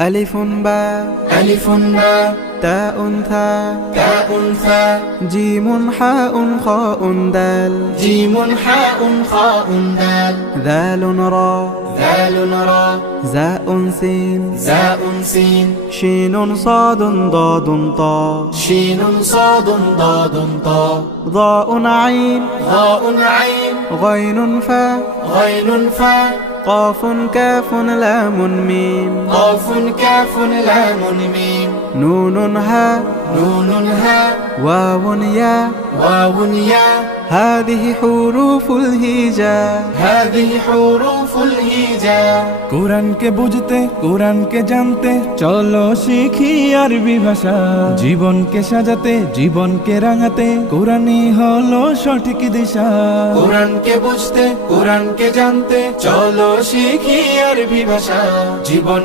ألف باء ألف باء تاء ثاء تاء ثاء جيم حاء خاء دال جيم حاء خاء دال ذال را ذال را زاء سين زاء سين شين صاد ضاد طاء شين صاد ضاد طاء ضاء عين ضاء عين غين فاء غين فاء قاف كاف لام ميم قاف كاف لام ميم نون هاء نون هاء واو ياء واو ياء هذه حروف الهجاء هذه حروف الهجاء কোরআনকে বুঝতে কোরআনকে জানতে চলো শিখি আরবি ভাষা জীবনকে সাজাতে জীবনকে রাঙাতে কোরআনই হলো সঠিক দিশা কোরআনকে বুঝতে কোরআনকে জানতে চলো শিখি আরবি ভাষা জীবন